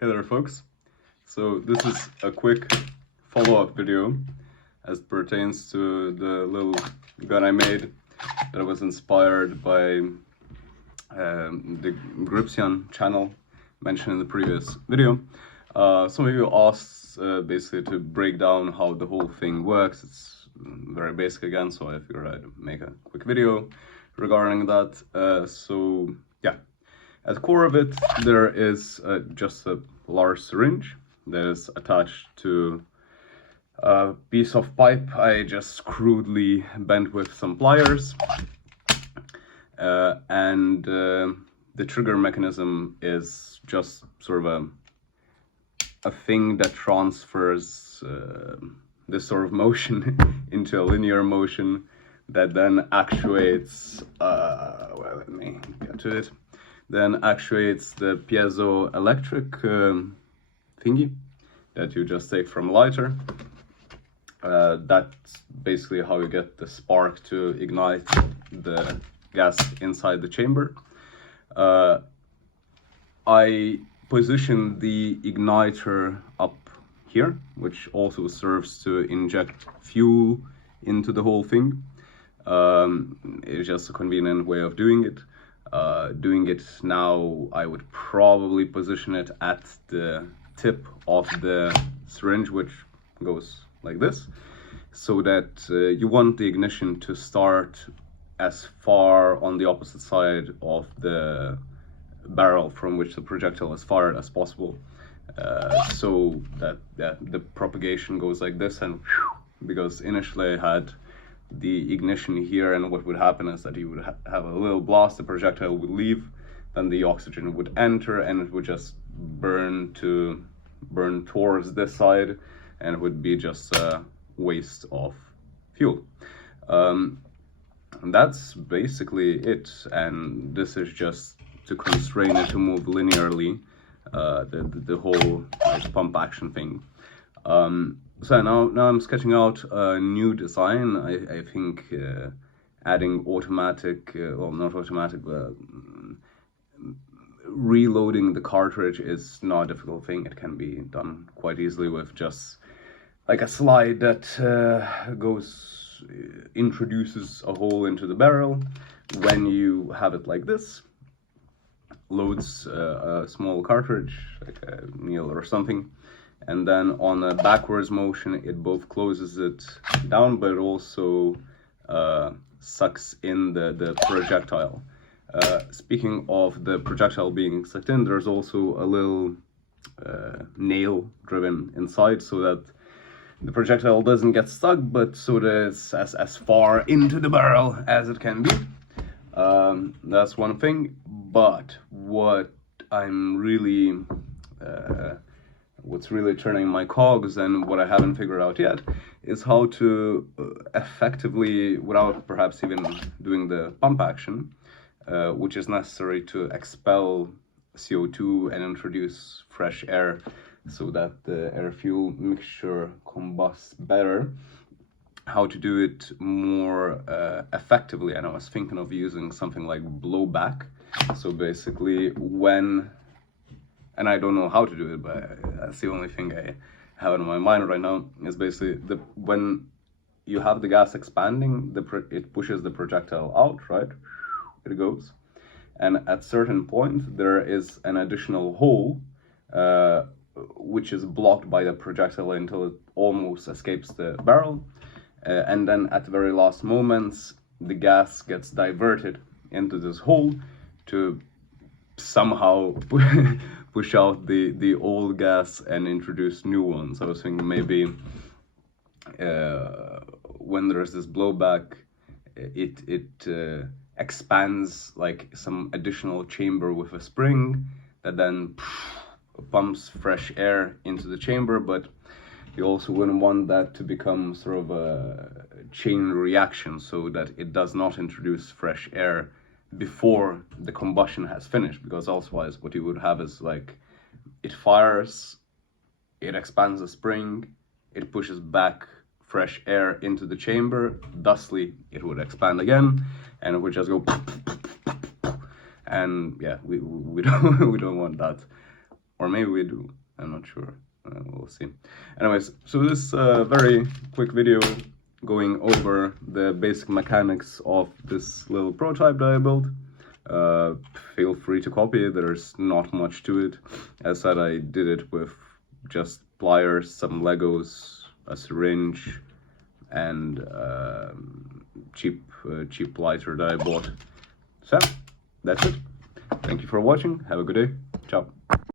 Hey there folks, so this is a quick follow-up video as pertains to the little gun I made that was inspired by the Gripsian channel mentioned in the previous video. Some of you asked basically to break down how the whole thing works. It's very basic again, so I figured I'd make a quick video regarding that. So yeah, at the core of it, there is just a large syringe that is attached to a piece of pipe I just crudely bent with some pliers. And the trigger mechanism is just sort of a thing that transfers this sort of motion into a linear motion that then actuates, well, let me get to it, then actuates the piezoelectric thingy that you just take from a lighter. That's basically how you get the spark to ignite the gas inside the chamber. I positioned the igniter up here, which also serves to inject fuel into the whole thing. It's just a convenient way of doing it. Doing it now, I would probably position it at the tip of the syringe, which goes like this, so that you want the ignition to start as far on the opposite side of the barrel from which the projectile is fired as possible, so that the propagation goes like this. And because initially I had the ignition here, and what would happen is that you would have a little blast, the projectile would leave, then the oxygen would enter, and it would just burn towards this side, and it would be just a waste of fuel. And that's basically it, and this is just to constrain it to move linearly, the whole like, pump action thing. So now I'm sketching out a new design. I think adding automatic, well, not automatic, but reloading the cartridge is not a difficult thing. It can be done quite easily with just like a slide that introduces a hole into the barrel. When you have it like this, loads a small cartridge, like a needle or something, and then on a backwards motion it both closes it down, but it also sucks in the projectile. Speaking of the projectile being sucked in, there's also a little nail driven inside so that the projectile doesn't get stuck, but so that it's as far into the barrel as it can be. That's one thing, but what I'm really what's really turning my cogs, and what I haven't figured out yet, is how to effectively, without perhaps even doing the pump action, which is necessary to expel CO2 and introduce fresh air so that the air-fuel mixture combusts better, how to do it more effectively. And I was thinking of using something like blowback. So basically and I don't know how to do it, but that's the only thing I have in my mind right now, is basically when you have the gas expanding, it pushes the projectile out, right? It goes. And at certain point, there is an additional hole, which is blocked by the projectile until it almost escapes the barrel. And then at the very last moments, the gas gets diverted into this hole to somehow push out the old gas and introduce new ones. I was thinking maybe when there's this blowback, it expands like some additional chamber with a spring that then pumps fresh air into the chamber, but you also wouldn't want that to become sort of a chain reaction, so that it does not introduce fresh air before the combustion has finished, because otherwise what you would have is like it fires, it expands the spring, it pushes back fresh air into the chamber, thusly it would expand again, and it would just go and yeah, we don't we don't want that. Or maybe we do, I'm not sure. We'll see. Anyways, so this very quick video going over the basic mechanics of this little prototype that I built. Feel free to copy it, there's not much to it. As said, I did it with just pliers, some Legos, a syringe, and cheap lighter that I bought. So, that's it. Thank you for watching, have a good day, ciao.